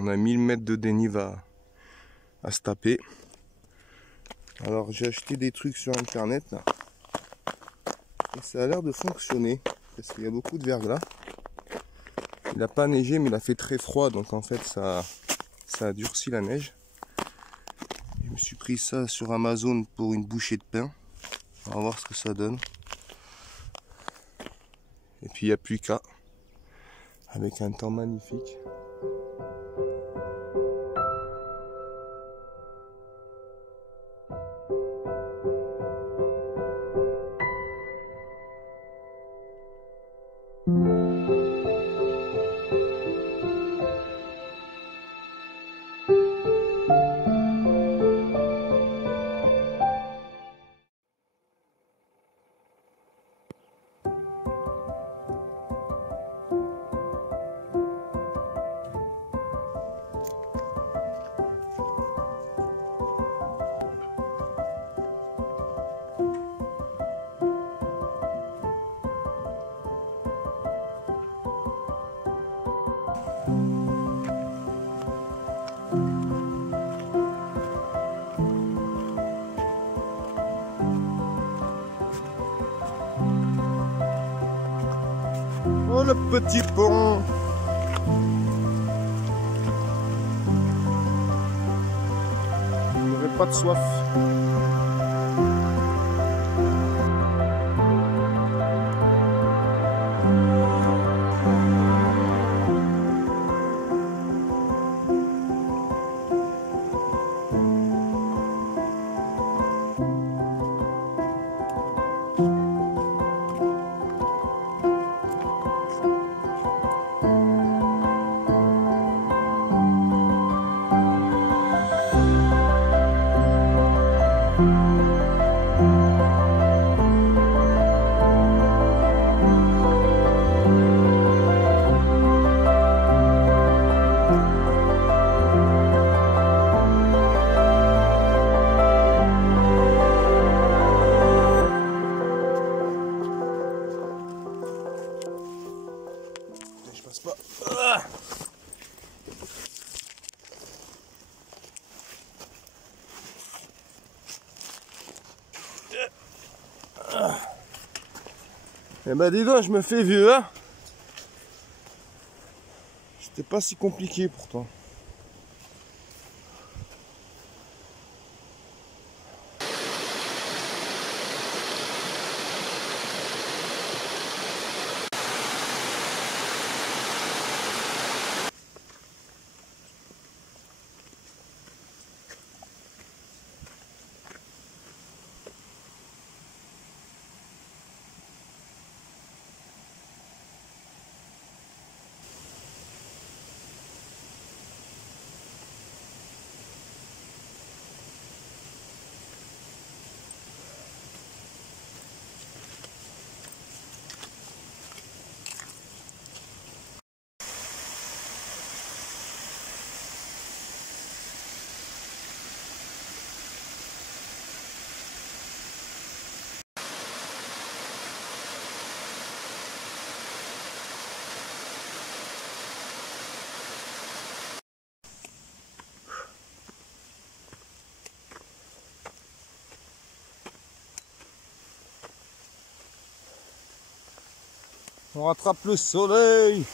On a 1000 mètres de dénive à se taper. Alors j'ai acheté des trucs sur internet là. Et ça a l'air de fonctionner. Parce qu'il y a beaucoup de verglas. Il n'a pas neigé mais il a fait très froid. Donc en fait ça a durci la neige. Je me suis pris ça sur Amazon pour une bouchée de pain. On va voir ce que ça donne. Et puis il n'y a plus qu'à. Avec un temps magnifique. Oh le petit pont! Je n'aurai pas de soif. Je passe pas. Ah, eh ben dis donc, je me fais vieux, hein. C'était pas si compliqué pourtant. On rattrape le soleil.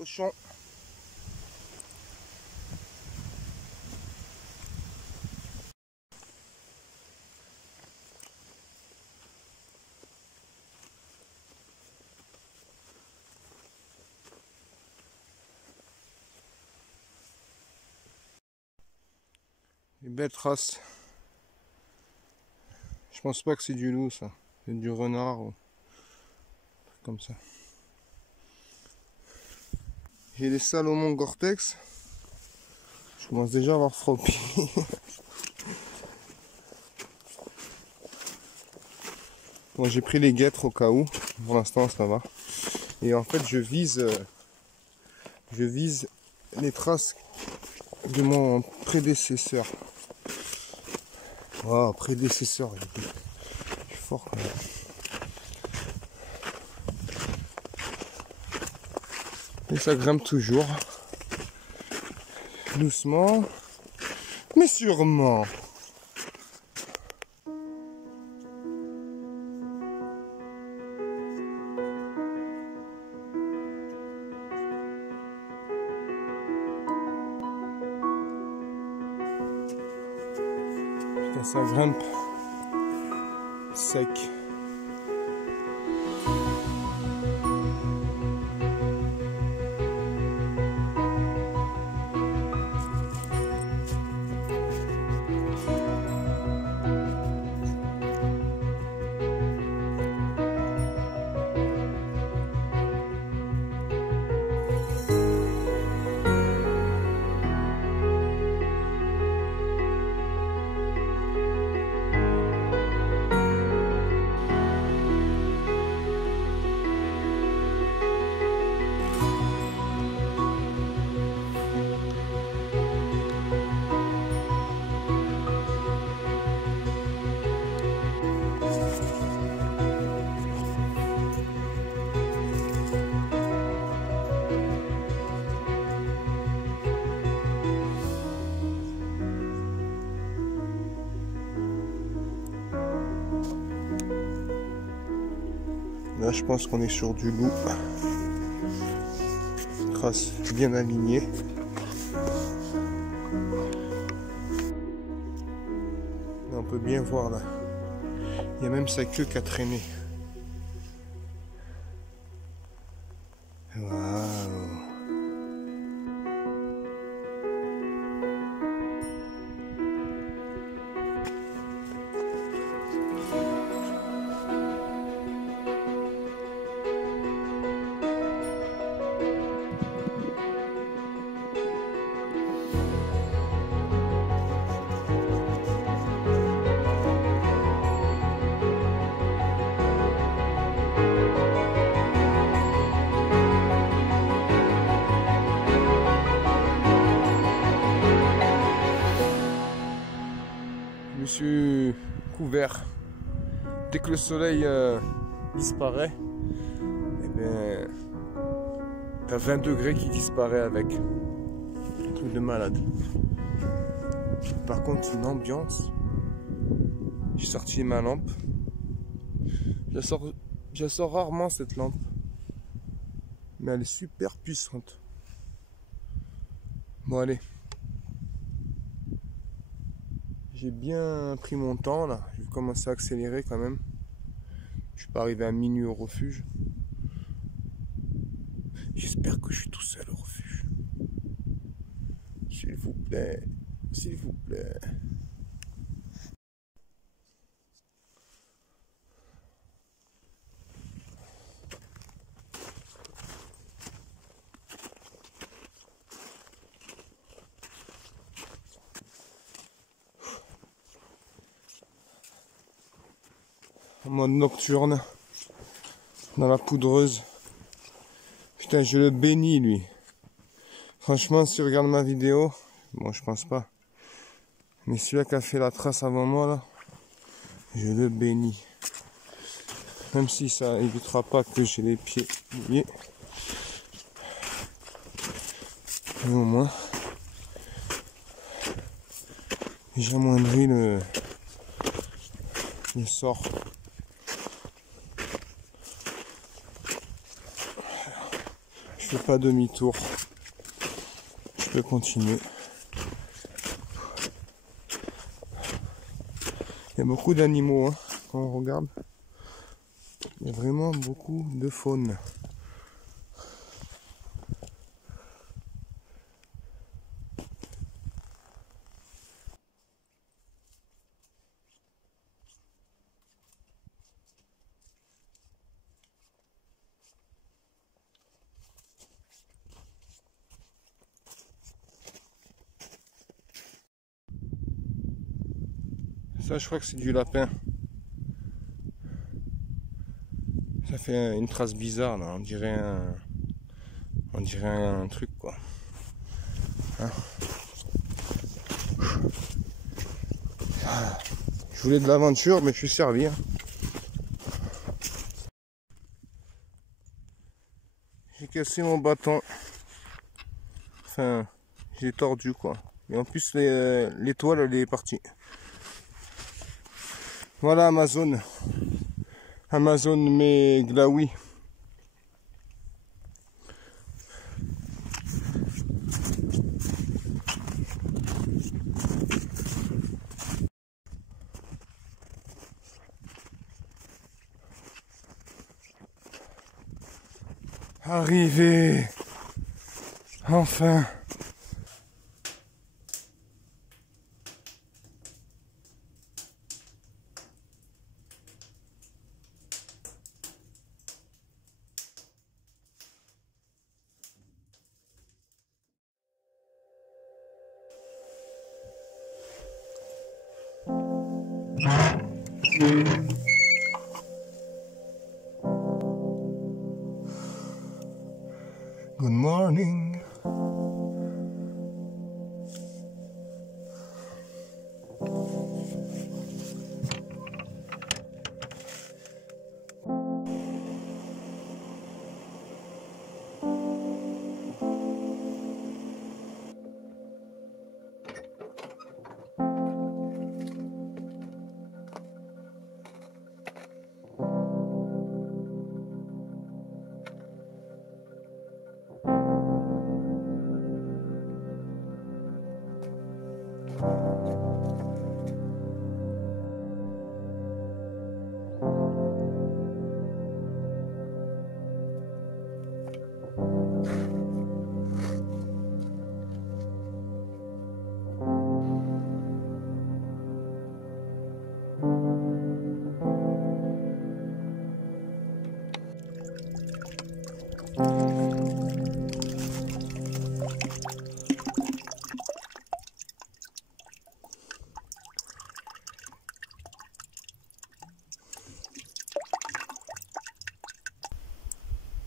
cochon. Une belle trace. Je pense pas que c'est du loup ça. C'est du renard ou comme ça. J'ai les Salomon Gore-Tex. Je commence déjà à avoir froid au pied. Bon, j'ai pris les guêtres au cas où. Pour l'instant ça va. Et en fait je vise les traces de mon prédécesseur. Oh, prédécesseur, je suis fort quand même. Et ça grimpe toujours. Doucement, mais sûrement. Putain, ça grimpe sec. Là, je pense qu'on est sur du loup. Trace bien alignée. Là, on peut bien voir là. Il y a même sa queue qui a traîné. Waouh! Je me suis couvert. Dès que le soleil disparaît, eh bien, t'as 20 degrés qui disparaît avec. Un truc de malade. Par contre, une ambiance. J'ai sorti ma lampe. Je sors rarement cette lampe. Mais elle est super puissante. Bon, allez. J'ai bien pris mon temps là, je vais commencer à accélérer quand même. Je suis pas arrivé à minuit au refuge. J'espère que je suis tout seul au refuge. S'il vous plaît, s'il vous plaît. En mode nocturne, dans la poudreuse. Putain, je le bénis lui. Franchement, si tu regardes ma vidéo, bon, je pense pas, mais celui-là qui a fait la trace avant moi là, je le bénis. Même si ça évitera pas que j'ai les pieds mouillés, mais au moins j'amoindris le sort. Je fais pas demi-tour. Je peux continuer. Il y a beaucoup d'animaux hein, quand on regarde. Il y a vraiment beaucoup de faune. Ça, je crois que c'est du lapin. Ça fait une trace bizarre là, on dirait un truc quoi. Hein, je voulais de l'aventure mais je suis servi. Hein. J'ai cassé mon bâton. Enfin, j'ai tordu quoi. Et en plus l'étoile elle est partie. Voilà Amazon. Amazon mais glaoui. Arrivé. Enfin. Good morning.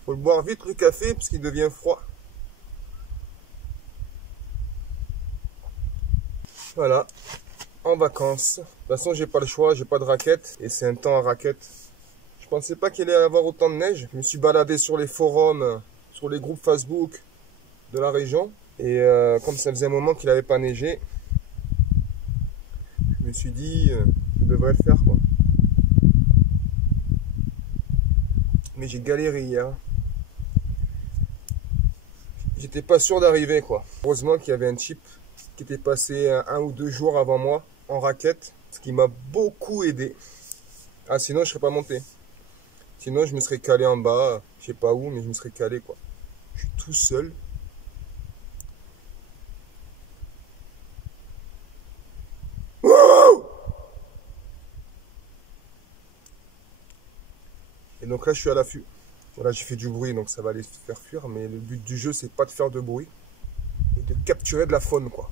Faut le boire vite le café parce qu'il devient froid. Voilà, en vacances. De toute façon, j'ai pas le choix, j'ai pas de raquette et c'est un temps à raquette. Je pensais pas qu'il allait y avoir autant de neige. Je me suis baladé sur les forums, sur les groupes Facebook de la région et comme ça faisait un moment qu'il n'avait pas neigé, je me suis dit je devrais le faire quoi. Mais j'ai galéré hier. J'étais pas sûr d'arriver quoi. Heureusement qu'il y avait un type qui était passé 1 ou 2 jours avant moi en raquette, ce qui m'a beaucoup aidé. Ah sinon je serais pas monté. Sinon je me serais calé en bas, je sais pas où, mais je me serais calé quoi. Je suis tout seul. Et donc là je suis à l'affût. Voilà, j'ai fait du bruit donc ça va les faire fuir, mais le but du jeu c'est pas de faire de bruit et de capturer de la faune quoi.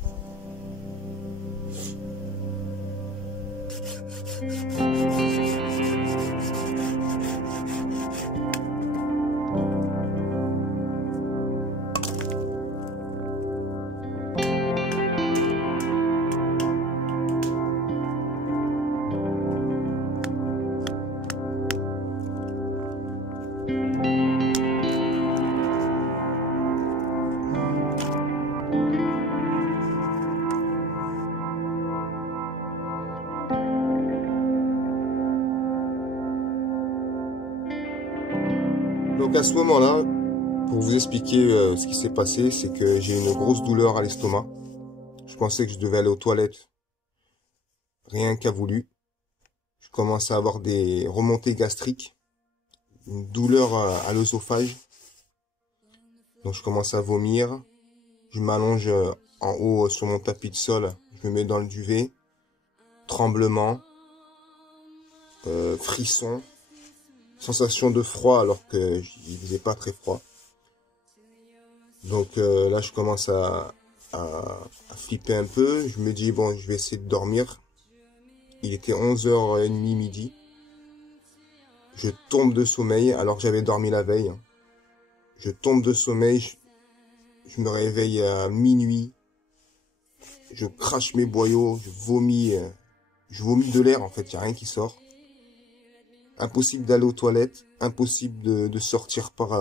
Donc à ce moment-là, Pour vous expliquer ce qui s'est passé, c'est que j'ai une grosse douleur à l'estomac. Je pensais que je devais aller aux toilettes. Rien qu'à voulu. Je commence à avoir des remontées gastriques. Une douleur à l'œsophage. Donc je commence à vomir. Je m'allonge en haut sur mon tapis de sol. Je me mets dans le duvet. Tremblement. Frisson. Sensation de froid alors que il faisait pas très froid. Donc là je commence à flipper un peu. Je me dis bon, je vais essayer de dormir. Il était 11h30 midi. Je tombe de sommeil alors que j'avais dormi la veille. Je tombe de sommeil. Je me réveille à minuit. Je crache mes boyaux. Je vomis de l'air en fait. Il n'y a rien qui sort. Impossible d'aller aux toilettes. Impossible de sortir par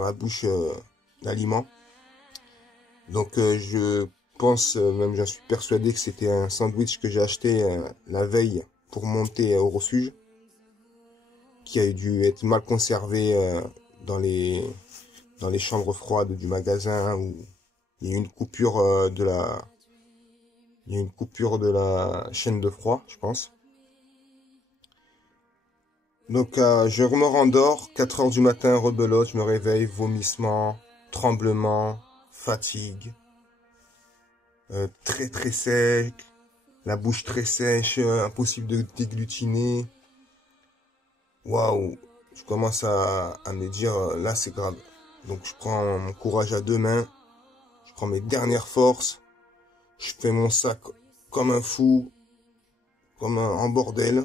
la bouche l'aliment. Donc je pense, même j'en suis persuadé que c'était un sandwich que j'ai acheté la veille pour monter au refuge, qui a dû être mal conservé dans les chambres froides du magasin, où il y a eu une coupure de la chaîne de froid, je pense. Donc je me rendors, 4 h du matin, rebelote, je me réveille, vomissement, tremblement, fatigue, très très sec, la bouche très sèche, impossible de déglutiner. Waouh, je commence à me dire, là c'est grave. Donc je prends mon courage à deux mains, je prends mes dernières forces, je fais mon sac comme un fou, en bordel.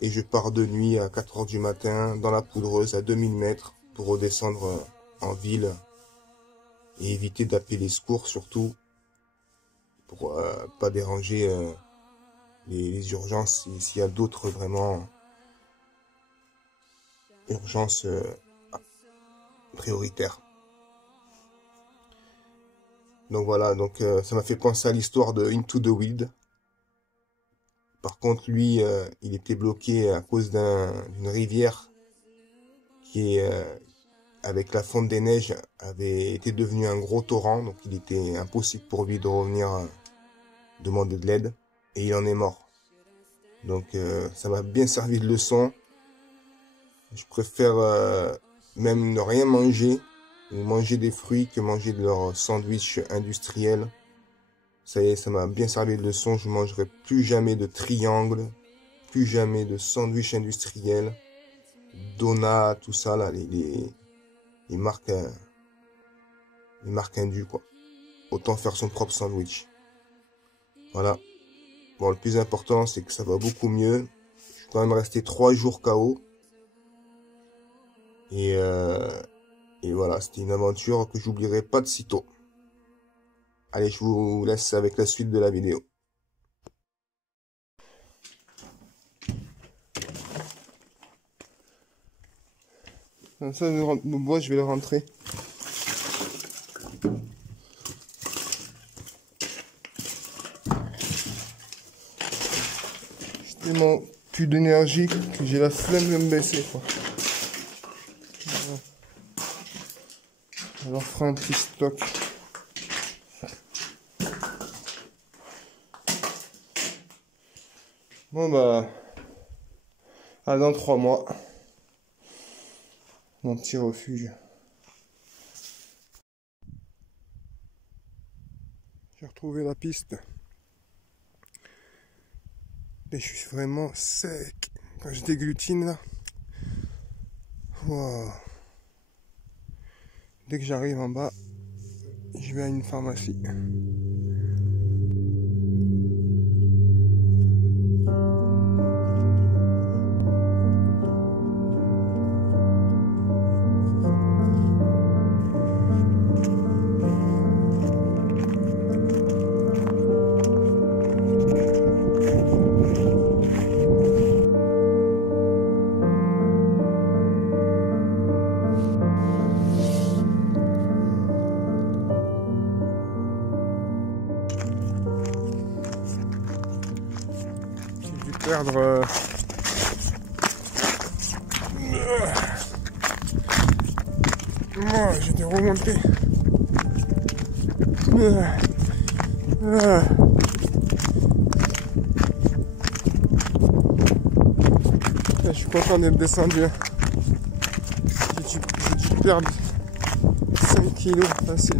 Et je pars de nuit à 4 h du matin dans la poudreuse à 2000 mètres pour redescendre en ville et éviter d'appeler les secours surtout pour pas déranger les urgences s'il y a d'autres vraiment urgences prioritaires. Donc voilà, donc ça m'a fait penser à l'histoire de Into the Wild. Par contre, lui, il était bloqué à cause d'une rivière qui, avec la fonte des neiges, avait été devenu un gros torrent. Donc, il était impossible pour lui de revenir demander de l'aide. Et il en est mort. Donc, ça m'a bien servi de leçon. Je préfère même ne rien manger ou manger des fruits que manger de leur sandwich industriel. Ça y est, ça m'a bien servi de leçon. Je ne mangerai plus jamais de triangle, plus jamais de sandwich industriel, Donat, tout ça là, les marques indues quoi. Autant faire son propre sandwich. Voilà. Bon, le plus important, c'est que ça va beaucoup mieux. Je suis quand même resté 3 jours KO. Et voilà, c'était une aventure que j'oublierai pas de sitôt. Allez, je vous laisse avec la suite de la vidéo. Ça, le bois, je vais le rentrer. J'ai tellement plus d'énergie que j'ai la flemme de me baisser, quoi. Voilà. Alors, on fera un petit stock. Bon bah, à dans 3 mois, mon petit refuge. J'ai retrouvé la piste. Et je suis vraiment sec. Quand je déglutine là, wow. Dès que j'arrive en bas, je vais à une pharmacie. Perdre Moi, j'ai dû remonter. Je suis content d'être descendu. J'ai dû perdre 5 kilos facile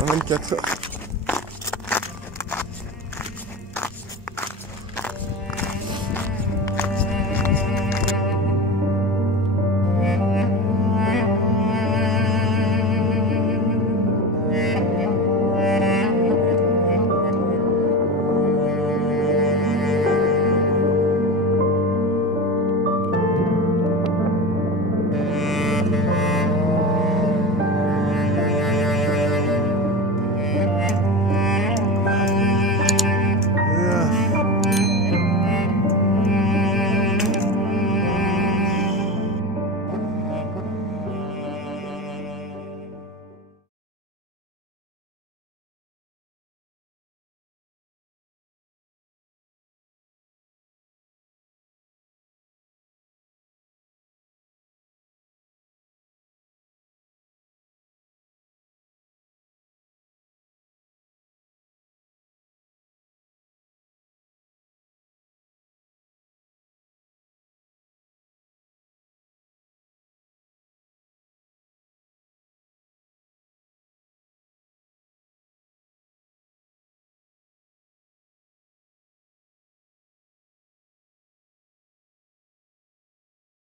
en 24 heures.